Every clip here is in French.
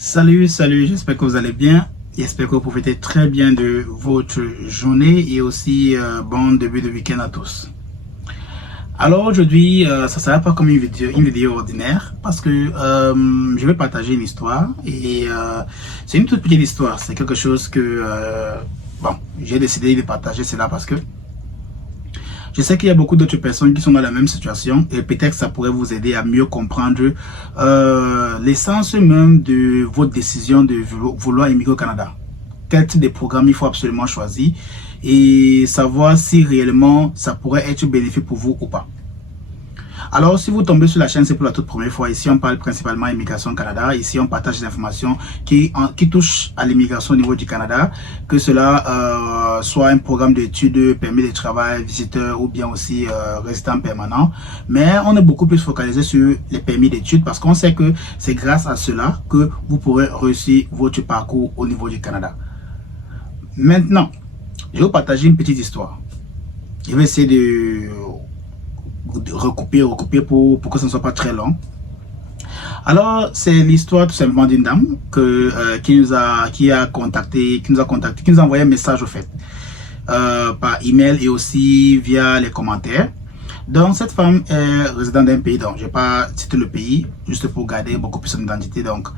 Salut, j'espère que vous allez bien. J'espère que vous profitez très bien de votre journée et aussi bon début de week-end à tous. Alors aujourd'hui, ça ne sera pas comme une vidéo ordinaire parce que je vais partager une histoire et c'est une toute petite histoire. C'est quelque chose que, bon, j'ai décidé de partager cela parce que je sais qu'il y a beaucoup d'autres personnes qui sont dans la même situation et peut-être que ça pourrait vous aider à mieux comprendre l'essence même de votre décision de vouloir immigrer au Canada. Quel type de programme il faut absolument choisir et savoir si réellement ça pourrait être bénéfique pour vous ou pas. Alors, si vous tombez sur la chaîne, c'est pour la toute première fois. Ici, on parle principalement immigration au Canada. Ici, on partage des informations qui touchent à l'immigration au niveau du Canada. Que cela soit un programme d'études, permis de travail, visiteur ou bien aussi résident permanent. Mais on est beaucoup plus focalisé sur les permis d'études parce qu'on sait que c'est grâce à cela que vous pourrez réussir votre parcours au niveau du Canada. Maintenant, je vais vous partager une petite histoire. Je vais essayer de recouper pour que ce ne soit pas très long. Alors, c'est l'histoire tout simplement d'une dame qui nous a envoyé un message au fait par email et aussi via les commentaires. Donc, cette femme est résidente d'un pays, donc je ne vais pas citer le pays, juste pour garder beaucoup plus son identité. Donc,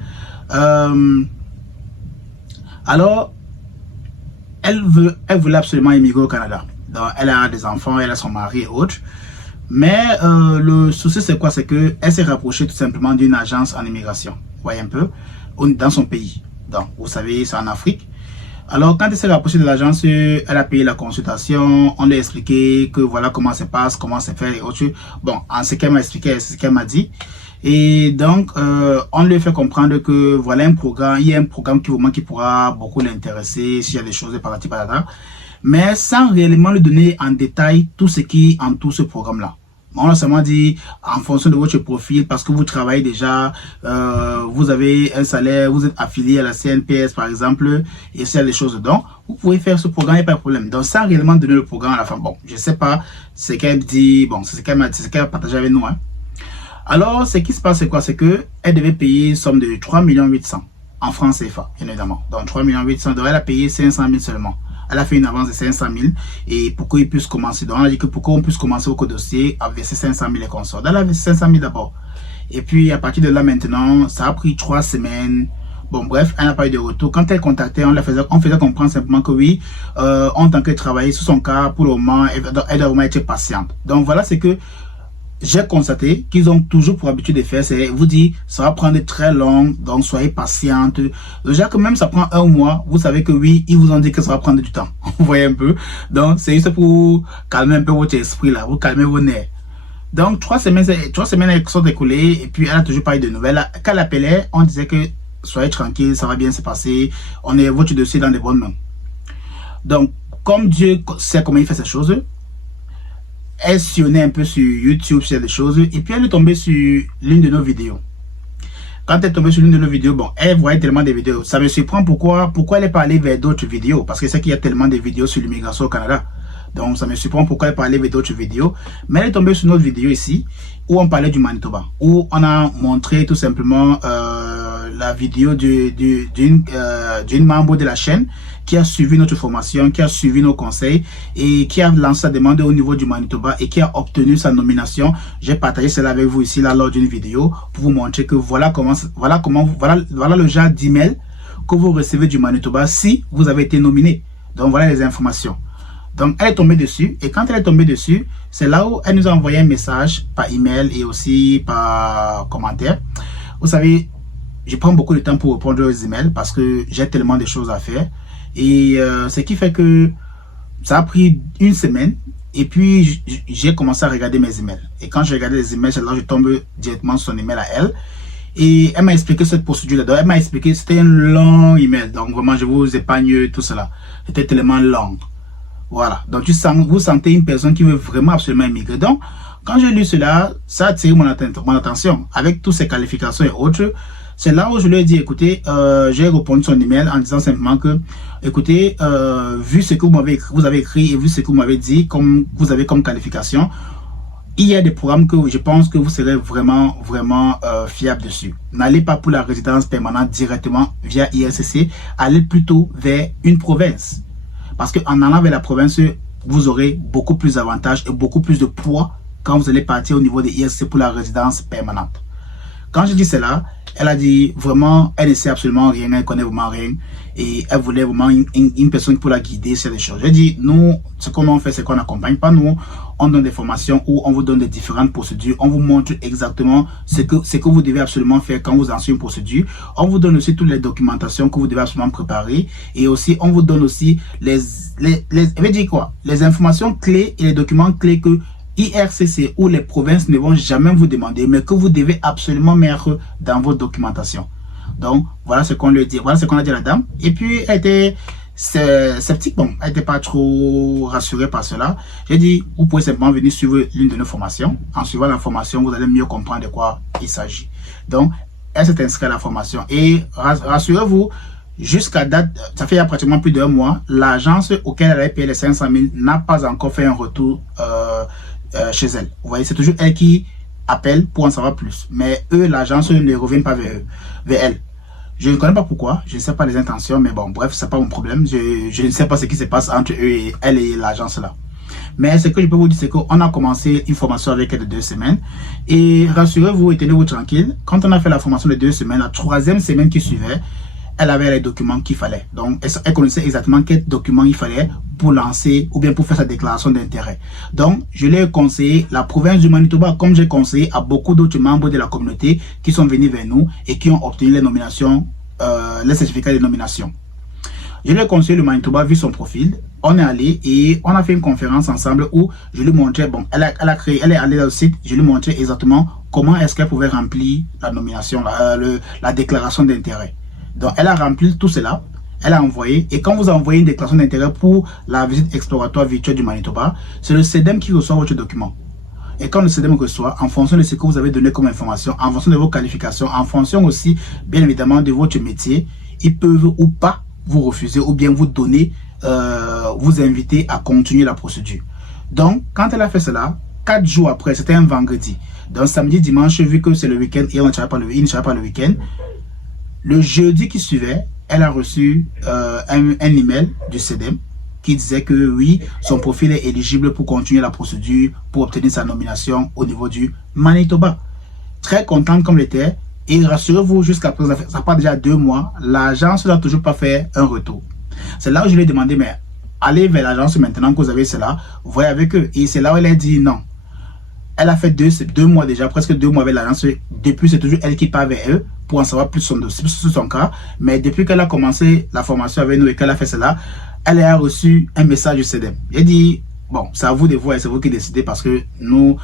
alors, elle voulait absolument immigrer au Canada. Donc, elle a des enfants, elle a son mari et autres. Mais le souci c'est quoi? C'est qu'elle s'est rapprochée tout simplement d'une agence en immigration. Vous voyez un peu? Dans son pays. Donc, vous savez, c'est en Afrique. Alors, quand elle s'est rapprochée de l'agence, elle a payé la consultation. On lui a expliqué que voilà comment ça passe, comment c'est fait et autres. Bon, en ce qu'elle m'a expliqué, c'est ce qu'elle m'a dit. Et donc, on lui a fait comprendre que voilà un programme, il y a un programme qui pourra beaucoup l'intéresser s'il y a des choses par là, mais sans réellement lui donner en détail tout ce qui entoure ce programme-là. On a seulement dit, en fonction de votre profil, parce que vous travaillez déjà, vous avez un salaire, vous êtes affilié à la CNPS par exemple, et c'est des choses. Donc, vous pouvez faire ce programme, il n'y a pas de problème. Donc, sans réellement donner le programme à la fin. Bon, je ne sais pas ce qu'elle dit, bon, c'est ce qu'elle a partagé avec nous. Hein. Alors, ce qui se passe, c'est quoi? C'est qu'elle devait payer une somme de 3 800 000 en francs CFA, bien évidemment. Donc, 3 800 000, donc elle a payé 500 000 seulement. Elle a fait une avance de 500 000 et pour qu'il puisse commencer. Donc, on a dit que pour qu'on puisse commencer au dossier, à verser 500 000 et consorts. Elle a versé 500 000 d'abord. Et puis, à partir de là, maintenant, ça a pris 3 semaines. Bon, bref, elle n'a pas eu de retour. Quand elle contactait, on faisait comprendre simplement que oui, en tant que travailler sur son cas, pour le moment, elle doit vraiment être patiente. Donc, voilà, c'est que j'ai constaté qu'ils ont toujours pour habitude de faire, c'est vous dire, ça va prendre très long, donc soyez patiente. Déjà que même ça prend un mois, vous savez que oui, ils vous ont dit que ça va prendre du temps. Vous voyez un peu. Donc, c'est juste pour calmer un peu votre esprit là, vous calmer vos nerfs. Donc, 3 semaines sont écoulées et puis elle n'a toujours pas eu de nouvelles. Quand elle appelait, on disait que soyez tranquille, ça va bien se passer. On est votre dossier dans les bonnes mains. Donc, comme Dieu sait comment il fait ces choses, elle sillonnait un peu sur YouTube, sur des choses, et puis elle est tombée sur l'une de nos vidéos. Quand elle est tombée sur l'une de nos vidéos, bon, elle voyait tellement de vidéos. Ça me surprend pourquoi elle est pas allée vers d'autres vidéos, parce que c'est qu'il y a tellement de vidéos sur l'immigration au Canada. Donc, ça me surprend pourquoi elle est pas allée vers d'autres vidéos. Mais elle est tombée sur notre vidéo ici, où on parlait du Manitoba, où on a montré tout simplement la vidéo d'une membre de la chaîne qui a suivi notre formation, qui a suivi nos conseils et qui a lancé sa demande au niveau du Manitoba et qui a obtenu sa nomination. J'ai partagé cela avec vous ici là lors d'une vidéo pour vous montrer que voilà le genre d'email que vous recevez du Manitoba si vous avez été nominé. Donc voilà les informations. Donc elle est tombée dessus et quand elle est tombée dessus, c'est là où elle nous a envoyé un message par email et aussi par commentaire. Vous savez, je prends beaucoup de temps pour répondre aux emails parce que j'ai tellement de choses à faire. Et ce qui fait que ça a pris une semaine et puis j'ai commencé à regarder mes emails. Et quand je regardais les emails, c'est là que je tombe directement sur son email à elle. Et elle m'a expliqué cette procédure là. Elle m'a expliqué, c'était un long email. Donc vraiment, je vous épargne tout cela. C'était tellement long. Voilà. Donc vous sentez une personne qui veut vraiment absolument immigrer. Donc, quand j'ai lu cela, ça a attiré mon attention. Avec toutes ces qualifications et autres. C'est là où je lui ai dit, écoutez, j'ai répondu son email en disant simplement que, écoutez, vu ce que vous avez écrit et vu ce que vous m'avez dit, comme vous avez comme qualification, il y a des programmes que je pense que vous serez vraiment fiable dessus. N'allez pas pour la résidence permanente directement via IRCC, allez plutôt vers une province. Parce qu'en allant vers la province, vous aurez beaucoup plus d'avantages et beaucoup plus de poids quand vous allez partir au niveau de IRCC pour la résidence permanente. Quand je dis cela, elle a dit vraiment, elle ne sait absolument rien, elle connaît vraiment rien. Et elle voulait vraiment une personne pour la guider sur les choses. J'ai dit, nous, ce qu'on fait, c'est qu'on n'accompagne pas. Nous, on donne des formations où on vous donne des différentes procédures. On vous montre exactement ce que vous devez absolument faire quand vous lancez une procédure. On vous donne aussi toutes les documentations que vous devez absolument préparer. Et aussi, on vous donne aussi les informations clés et les documents clés que IRCC ou les provinces ne vont jamais vous demander, mais que vous devez absolument mettre dans votre documentation. Donc, voilà ce qu'on lui dit. Voilà ce qu'on a dit à la dame. Et puis, elle était sceptique. Bon, elle n'était pas trop rassurée par cela. J'ai dit, vous pouvez simplement venir suivre l'une de nos formations. En suivant la formation, vous allez mieux comprendre de quoi il s'agit. Donc, elle s'est inscrite à la formation. Et rassurez-vous, jusqu'à date, ça fait il y a pratiquement plus d'un mois, l'agence auquel elle avait payé les 500 000 n'a pas encore fait un retour chez elle. Vous voyez, c'est toujours elle qui appelle pour en savoir plus. Mais eux, l'agence ne revient pas vers elle. Je ne connais pas pourquoi, je ne sais pas les intentions, mais bon, bref, c'est pas mon problème. Je ne sais pas ce qui se passe entre eux et elle et l'agence là. Mais ce que je peux vous dire, c'est qu'on a commencé une formation avec elle de 2 semaines. Et rassurez-vous et tenez-vous tranquille, quand on a fait la formation de 2 semaines, la 3e semaine qui suivait, elle avait les documents qu'il fallait. Donc, elle connaissait exactement quels documents il fallait pour lancer ou bien pour faire sa déclaration d'intérêt. Donc, je l'ai conseillé, la province du Manitoba, comme j'ai conseillé à beaucoup d'autres membres de la communauté qui sont venus vers nous et qui ont obtenu les nominations, les certificats de nomination. Je lui ai conseillé le Manitoba vu son profil. On est allé et on a fait une conférence ensemble où je lui montrais, bon, elle est allée dans le site, je lui montrais exactement comment est-ce qu'elle pouvait remplir la nomination, la déclaration d'intérêt. Donc, elle a rempli tout cela, elle a envoyé, et quand vous envoyez une déclaration d'intérêt pour la visite exploratoire virtuelle du Manitoba, c'est le CEDEM qui reçoit votre document. Et quand le CEDEM reçoit, en fonction de ce que vous avez donné comme information, en fonction de vos qualifications, en fonction aussi, bien évidemment, de votre métier, ils peuvent ou pas vous refuser, ou bien vous donner, vous inviter à continuer la procédure. Donc, quand elle a fait cela, 4 jours après, c'était un vendredi. Donc, samedi, dimanche, vu que c'est le week-end, et on ne travaille pas le week-end, le jeudi qui suivait, elle a reçu un email du CEDEM qui disait que oui, son profil est éligible pour continuer la procédure pour obtenir sa nomination au niveau du Manitoba. Très contente comme elle était. Et rassurez-vous, jusqu'à présent, ça part déjà 2 mois, l'agence n'a toujours pas fait un retour. C'est là où je lui ai demandé, mais allez vers l'agence maintenant que vous avez cela, voyez avec eux. Et c'est là où elle a dit non. Elle a fait 2 mois déjà, presque 2 mois avec l'agence. Depuis, c'est toujours elle qui part vers eux pour en savoir plus sur son cas. Mais depuis qu'elle a commencé la formation avec nous et qu'elle a fait cela, elle a reçu un message du CEDEM. Elle dit, bon, c'est à vous de voir et c'est vous qui décidez parce que nous,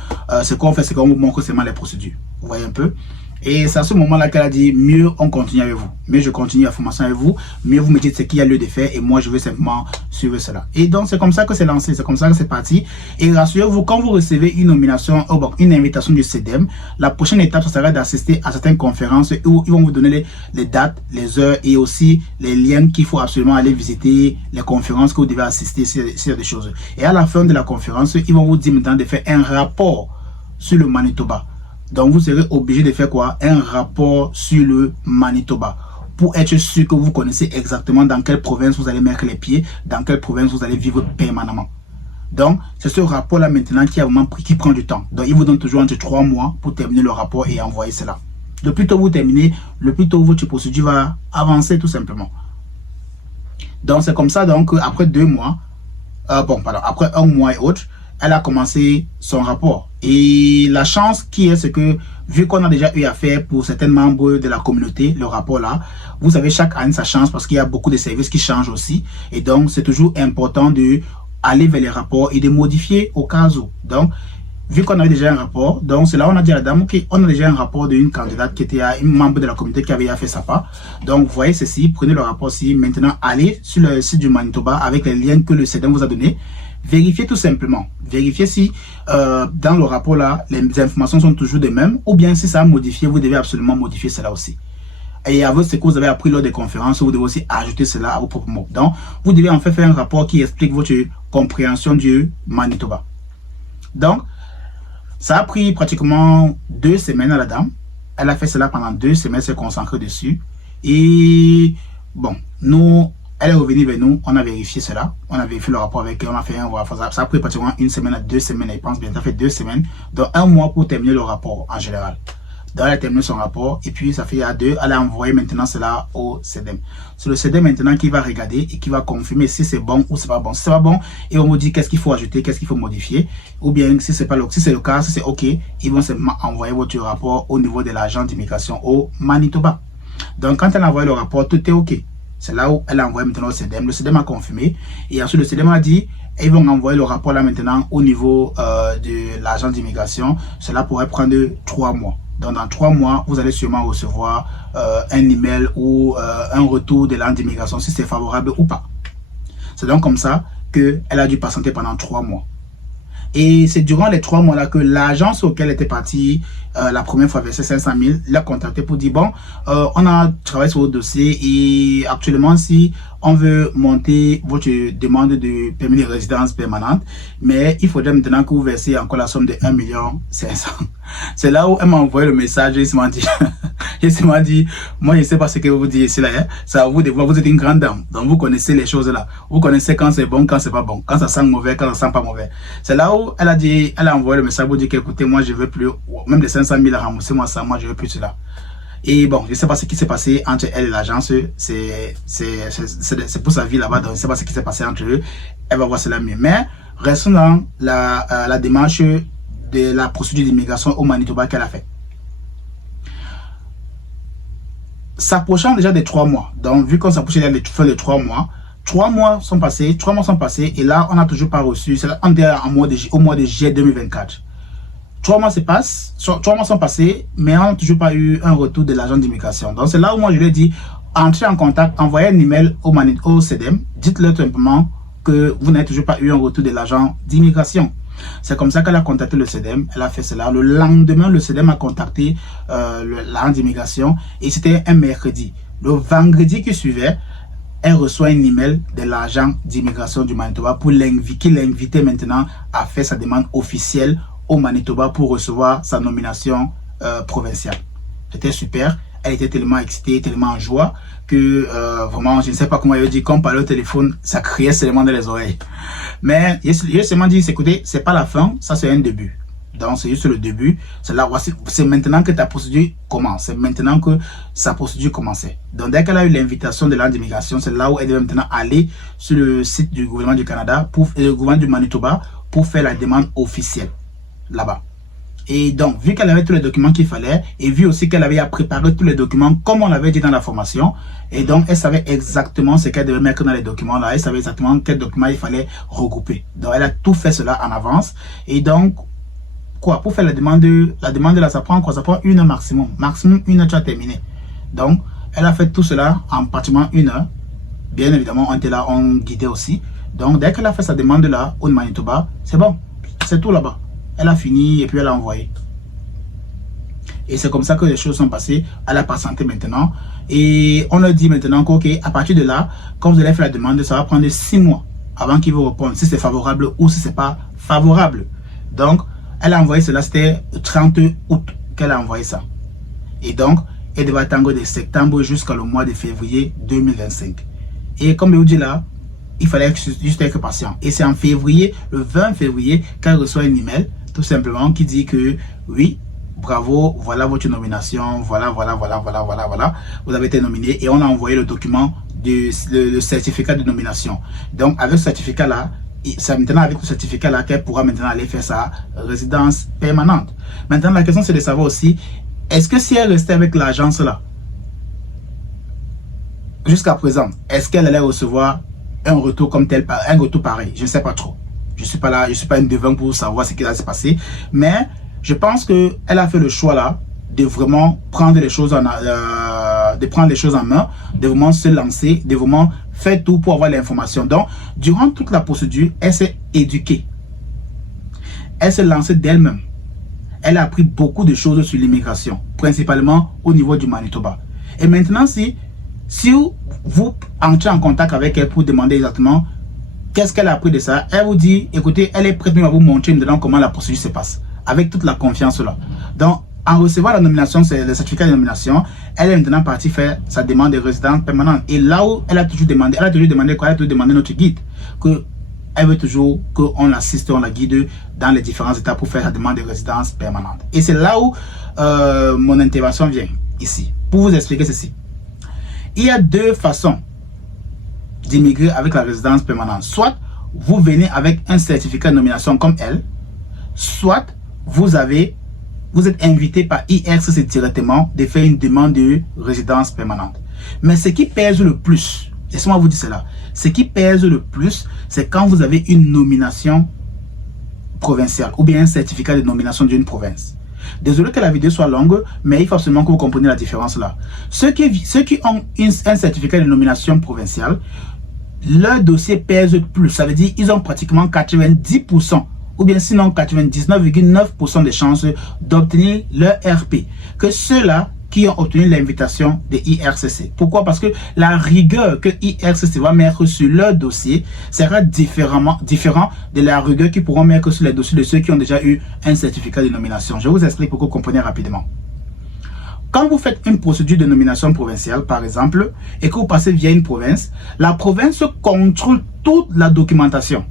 ce qu'on fait, c'est qu'on vous montre seulement les procédures. Vous voyez un peu? Et c'est à ce moment-là qu'elle a dit, mieux on continue avec vous. Mieux je continue la formation avec vous. Mieux vous me dites ce qu'il y a lieu de faire et moi je veux simplement suivre cela. Et donc c'est comme ça que c'est lancé, c'est comme ça que c'est parti. Et rassurez-vous, quand vous recevez une nomination, une invitation du CEDEM, la prochaine étape, ça sera d'assister à certaines conférences où ils vont vous donner les dates, les heures et aussi les liens qu'il faut absolument aller visiter, les conférences que vous devez assister, sur des choses. Et à la fin de la conférence, ils vont vous dire maintenant de faire un rapport sur le Manitoba. Donc, vous serez obligé de faire quoi? Un rapport sur le Manitoba pour être sûr que vous connaissez exactement dans quelle province vous allez mettre les pieds, dans quelle province vous allez vivre permanemment. Donc, c'est ce rapport-là maintenant qui prend du temps. Donc, il vous donne toujours entre 3 mois pour terminer le rapport et envoyer cela. Le plus tôt vous terminez, le plus tôt votre procédure va avancer tout simplement. Donc, c'est comme ça donc après 2 mois, après 1 mois et autres, elle a commencé son rapport. Et la chance qui est, c'est que, vu qu'on a déjà eu affaire pour certains membres de la communauté, le rapport là, vous savez, chaque année ça change parce qu'il y a beaucoup de services qui changent aussi. Et donc, c'est toujours important de aller vers les rapports et de modifier au cas où. Donc, vu qu'on avait déjà un rapport, donc c'est là où on a dit à la dame, ok, on a déjà un rapport d'une candidate qui était un membre de la communauté qui avait fait sa part. Donc, vous voyez ceci, prenez le rapport-ci. Maintenant, allez sur le site du Manitoba avec les liens que le CEDEM vous a donnés. Vérifiez tout simplement. Vérifiez si dans le rapport là, les informations sont toujours les mêmes ou bien si ça a modifié, vous devez absolument modifier cela aussi. Et avec ce que vous avez appris lors des conférences, vous devez aussi ajouter cela à vos propres mots. Donc, vous devez en fait faire un rapport qui explique votre compréhension du Manitoba. Donc, Ça a pris pratiquement 2 semaines à la dame. Elle a fait cela pendant 2 semaines, s'est concentrée dessus. Et bon, nous, elle est revenue vers nous, on a vérifié cela, on a vérifié le rapport avec elle, on a fait un rapport. Ça a pris pratiquement 1 semaine à 2 semaines, je pense bien, ça fait 2 semaines, donc 1 mois pour terminer le rapport en général. Donc elle a terminé son rapport et puis ça fait à 2, elle a envoyé maintenant cela au CEDEM. C'est le CEDEM maintenant qui va regarder et qui va confirmer si c'est bon ou c'est pas bon. Si c'est pas bon, ils vont vous dire qu'est-ce qu'il faut ajouter, qu'est-ce qu'il faut modifier. Ou bien si c'est pas le, si c'est le cas, si c'est OK, ils vont seulement envoyer votre rapport au niveau de l'agent d'immigration au Manitoba. Donc quand elle a envoyé le rapport, tout est OK. C'est là où elle a envoyé maintenant au CEDEM. Le CEDEM a confirmé et ensuite le CEDEM a dit ils vont envoyer le rapport là maintenant au niveau de l'agent d'immigration. Cela pourrait prendre 3 mois. Donc dans 3 mois, vous allez sûrement recevoir un email ou un retour de l'agent d'immigration si c'est favorable ou pas. C'est donc comme ça qu'elle a dû patienter pendant 3 mois. Et c'est durant les 3 mois-là que l'agence auquel elle était partie la première fois verser 500 000 l'a contacté pour dire bon, on a travaillé sur votre dossier et actuellement si on veut monter votre demande de permis de résidence permanente, mais il faudrait maintenant que vous versiez encore la somme de 1 500 000. C'est là où elle m'a envoyé le message et il m'a dit, moi je ne sais pas ce que vous dites ici là, hein. Ça va vous devoir, vous êtes une grande dame, donc vous connaissez les choses là. Vous connaissez quand c'est bon, quand c'est pas bon, quand ça sent mauvais, quand ça sent pas mauvais. C'est là où elle a dit, elle a envoyé le message pour dire qu'écoutez, moi je veux plus, même les 500 000 à rembourser, moi ça, moi je veux plus cela. Et bon, je ne sais pas ce qui s'est passé entre elle et l'agence, c'est pour sa vie là-bas, donc je ne sais pas ce qui s'est passé entre eux, elle va voir cela mieux. Mais restons dans la démarche de la procédure d'immigration au Manitoba qu'elle a fait. S'approchant déjà des 3 mois, donc vu qu'on s'approchait des fins de 3 mois, 3 mois sont passés, et là on n'a toujours pas reçu, on est au mois de juillet 2024. 3 mois se passent, 3 mois sont passés, mais on n'a toujours pas eu un retour de l'agent d'immigration. Donc c'est là où moi je lui ai dit, entrez en contact, envoyez un email au CEDEM, dites-leur tout simplement que vous n'avez toujours pas eu un retour de l'agent d'immigration. C'est comme ça qu'elle a contacté le CEDEM, elle a fait cela. Le lendemain, le CEDEM a contacté l'agent d'immigration et c'était un mercredi. Le vendredi qui suivait, elle reçoit un email de l'agent d'immigration du Manitoba pour l'inviter maintenant à faire sa demande officielle au Manitoba pour recevoir sa nomination provinciale. C'était super. Elle était tellement excitée, tellement en joie que vraiment, je ne sais pas comment elle dit, quand on parlait au téléphone, ça criait seulement dans les oreilles. Mais il a seulement dit, écoutez, c'est pas la fin, ça c'est un début. Donc c'est juste le début. C'est maintenant que ta procédure commence. C'est maintenant que sa procédure commençait. Donc dès qu'elle a eu l'invitation de l'agent d'immigration, c'est là où elle devait maintenant aller sur le site du gouvernement du Canada, le gouvernement du Manitoba, pour faire la demande officielle là-bas. Et donc, vu qu'elle avait tous les documents qu'il fallait, et vu aussi qu'elle avait préparé tous les documents, comme on l'avait dit dans la formation, et donc elle savait exactement ce qu'elle devait mettre dans les documents là, elle savait exactement quels documents il fallait regrouper. Donc, elle a tout fait cela en avance. Et donc, quoi, pour faire la demande là, ça prend quoi? Ça prend 1 heure maximum. Maximum 1 heure, tu as terminé. Donc, elle a fait tout cela en pratiquement 1 heure. Bien évidemment, on était là, on guidait aussi. Donc, dès qu'elle a fait sa demande là, au Manitoba, c'est bon. C'est tout là-bas. Elle a fini et puis elle a envoyé. Et c'est comme ça que les choses sont passées. Elle a patienté maintenant. Et on a dit maintenant qu'ok, à partir de là, quand vous allez faire la demande, ça va prendre 6 mois avant qu'il vous réponde si c'est favorable ou si c'est pas favorable. Donc, elle a envoyé cela, c'était le 30 août qu'elle a envoyé ça. Et donc, elle devait attendre de septembre jusqu'au mois de février 2025. Et comme je vous dis là, il fallait juste être patient. Et c'est en février, le 20 février, qu'elle reçoit un email, tout simplement, qui dit que oui, bravo, voilà votre nomination, voilà, vous avez été nominé et on a envoyé le document, le certificat de nomination. Donc, avec ce certificat-là, c'est maintenant avec ce certificat-là qu'elle pourra maintenant aller faire sa résidence permanente. Maintenant, la question, c'est de savoir aussi, est-ce que si elle restait avec l'agence-là, jusqu'à présent, est-ce qu'elle allait recevoir un retour comme tel, un retour pareil? Je ne sais pas trop. Je ne suis pas là, je ne suis pas une devin pour savoir ce qui va se passer. Mais je pense qu'elle a fait le choix là de vraiment prendre les choses en main, de vraiment se lancer, de vraiment faire tout pour avoir l'information. Donc, durant toute la procédure, elle s'est éduquée. Elle s'est lancée d'elle-même. Elle a appris beaucoup de choses sur l'immigration, principalement au niveau du Manitoba. Et maintenant, si vous entrez en contact avec elle pour demander exactement qu'est-ce qu'elle a appris de ça, elle vous dit, écoutez, elle est prête à vous montrer maintenant comment la procédure se passe. avec toute la confiance là. Donc, en recevant la nomination, c'est le certificat de nomination, elle est maintenant partie faire sa demande de résidence permanente. Et là où elle a toujours demandé quoi? Elle a toujours demandé notre guide. Elle veut toujours qu'on l'assiste, on la guide dans les différents étapes pour faire sa demande de résidence permanente. Et c'est là où mon intervention vient, ici, pour vous expliquer ceci. Il y a deux façons d'immigrer avec la résidence permanente. Soit vous venez avec un certificat de nomination comme elle, soit vous êtes invité par IRCC directement de faire une demande de résidence permanente. Mais ce qui pèse le plus, laissez-moi vous dire cela, ce qui pèse le plus, c'est quand vous avez une nomination provinciale ou bien un certificat de nomination d'une province. Désolé que la vidéo soit longue, mais il faut absolument que vous compreniez la différence là. Ceux qui ont un certificat de nomination provinciale, leur dossier pèse plus. Ça veut dire qu'ils ont pratiquement 90% ou bien sinon 99,9% de chances d'obtenir leur RP que ceux-là qui ont obtenu l'invitation de IRCC. Pourquoi? Parce que la rigueur que IRCC va mettre sur leur dossier sera différent de la rigueur qu'ils pourront mettre sur les dossiers de ceux qui ont déjà eu un certificat de nomination. Je vous explique pour que vous compreniez rapidement. Quand vous faites une procédure de nomination provinciale, par exemple, et que vous passez via une province, la province contrôle toute la documentation.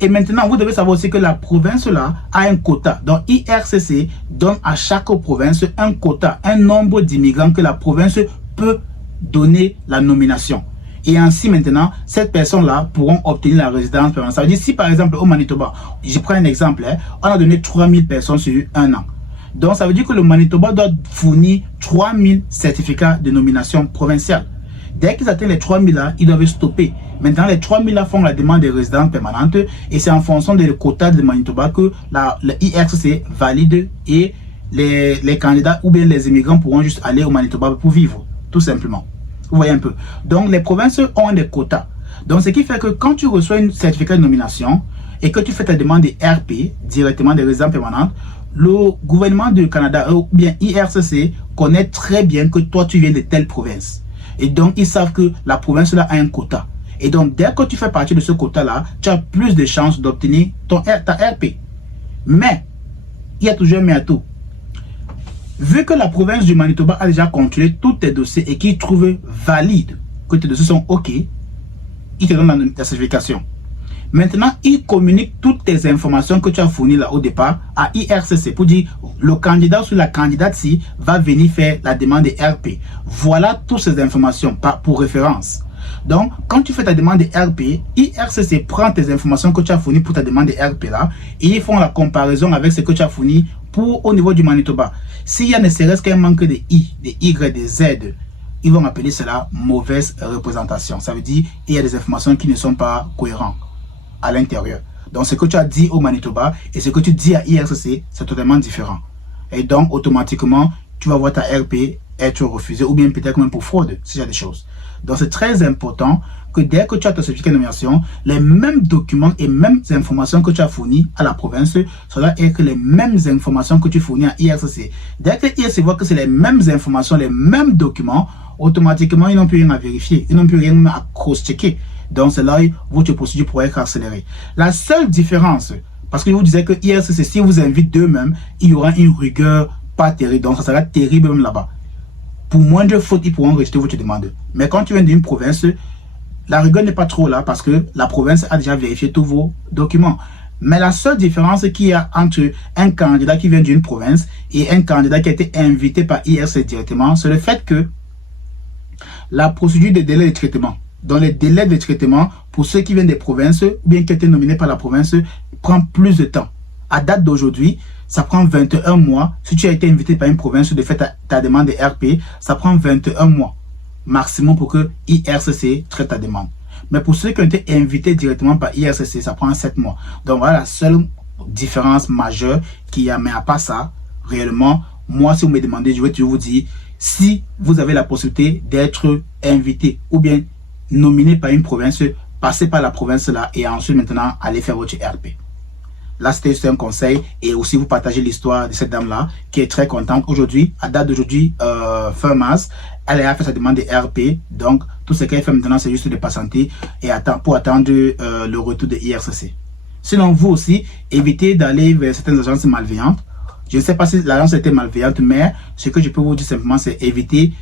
Et maintenant, vous devez savoir aussi que la province là a un quota. Donc, IRCC donne à chaque province un quota, un nombre d'immigrants que la province peut donner la nomination. Et ainsi, maintenant, cette personne-là pourront obtenir la résidence permanente. Ça veut dire, si par exemple, au Manitoba, je prends un exemple, on a donné 3000 personnes sur un an. Donc, ça veut dire que le Manitoba doit fournir 3000 certificats de nomination provinciale. Dès qu'ils atteignent les 3000 là, ils doivent stopper. Maintenant, les 3000 là font la demande de résidence permanente et c'est en fonction des quotas de Manitoba que le IRCC valide et les candidats ou bien les immigrants pourront juste aller au Manitoba pour vivre, tout simplement. Vous voyez un peu. Donc, les provinces ont des quotas. Donc, ce qui fait que quand tu reçois un certificat de nomination et que tu fais ta demande de RP, directement de résidence permanente, le gouvernement du Canada ou bien IRCC connaît très bien que toi, tu viens de telle province. Et donc, ils savent que la province-là a un quota. Et donc, dès que tu fais partie de ce quota-là, tu as plus de chances d'obtenir ta RP. Mais, il y a toujours un mais à tout. Vu que la province du Manitoba a déjà contrôlé tous tes dossiers et qu'ils trouvent valide que tes dossiers sont OK, ils te donnent la certification. Maintenant, ils communiquent toutes tes informations que tu as fournies là au départ à IRCC pour dire le candidat ou la candidate-ci va venir faire la demande de RP. Voilà toutes ces informations pour référence. Donc, quand tu fais ta demande de RP, IRCC prend tes informations que tu as fournies pour ta demande de RP là et ils font la comparaison avec ce que tu as fourni au niveau du Manitoba. S'il y a ne serait-ce qu'un manque de I, de Y, de Z, ils vont appeler cela mauvaise représentation. Ça veut dire qu'il y a des informations qui ne sont pas cohérentes à l'intérieur. Donc, ce que tu as dit au Manitoba et ce que tu dis à IRCC, c'est totalement différent. Et donc, automatiquement, tu vas voir ta RP être refusée ou bien peut-être même pour fraude, ce genre de choses. Donc, c'est très important que dès que tu as ton certificat de nomination, les mêmes documents et mêmes informations que tu as fournies à la province, ça doit être les mêmes informations que tu fournis à IRCC. Dès que IRCC voit que c'est les mêmes informations, les mêmes documents, automatiquement, ils n'ont plus rien à vérifier. Ils n'ont plus rien à cross-checker. Donc, c'est là où votre procédure pourrait être accélérée. La seule différence, parce que je vous disais que IRCC, si vous invite d'eux-mêmes, il y aura une rigueur pas terrible. Donc, ça sera terrible même là-bas. Pour moindre faute, ils pourront rejeter votre demande. Mais quand tu viens d'une province, la rigueur n'est pas trop là parce que la province a déjà vérifié tous vos documents. Mais la seule différence qu'il y a entre un candidat qui vient d'une province et un candidat qui a été invité par IRCC directement, c'est le fait que la procédure de délai de traitement, dans les délais de traitement, pour ceux qui viennent des provinces ou bien qui ont été nominés par la province, prend plus de temps. À date d'aujourd'hui, ça prend 21 mois. Si tu as été invité par une province de faire ta demande de RP, ça prend 21 mois maximum pour que IRCC traite ta demande. Mais pour ceux qui ont été invités directement par IRCC, ça prend 7 mois. Donc voilà la seule différence majeure qu'il y a. Mais à part ça, réellement, moi, si vous me demandez, je vais toujours vous dire, si vous avez la possibilité d'être invité ou bien nominé par une province, passez par la province là et ensuite maintenant allez faire votre RP. Là, c'était juste un conseil et aussi vous partagez l'histoire de cette dame-là qui est très contente. Aujourd'hui, à date d'aujourd'hui, fin mars, elle a fait sa demande de RP. Donc, tout ce qu'elle fait maintenant, c'est juste de patienter et pour attendre le retour de IRCC. Sinon, vous aussi, évitez d'aller vers certaines agences malveillantes. Je ne sais pas si l'agence était malveillante, mais ce que je peux vous dire simplement, c'est éviter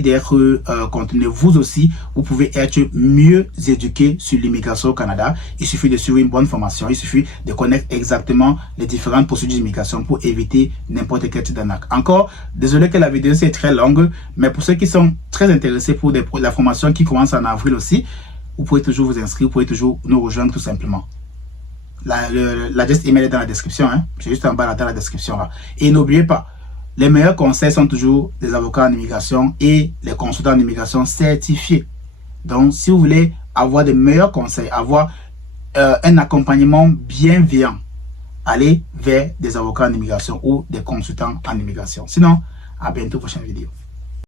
d'être contenu. Vous aussi, vous pouvez être mieux éduqué sur l'immigration au Canada. Il suffit de suivre une bonne formation. Il suffit de connaître exactement les différentes procédures d'immigration pour éviter n'importe quel type d'arnaque. Encore, désolé que la vidéo c'est très longue, mais pour ceux qui sont très intéressés pour la formation qui commence en avril aussi, vous pouvez toujours vous inscrire, vous pouvez toujours nous rejoindre tout simplement. L'adresse email est dans la description, hein? C'est juste en bas dans la description là. Et n'oubliez pas, les meilleurs conseils sont toujours des avocats en immigration et les consultants en immigration certifiés. Donc, si vous voulez avoir de meilleurs conseils, avoir un accompagnement bienveillant, allez vers des avocats en immigration ou des consultants en immigration. Sinon, à bientôt, prochaine vidéo.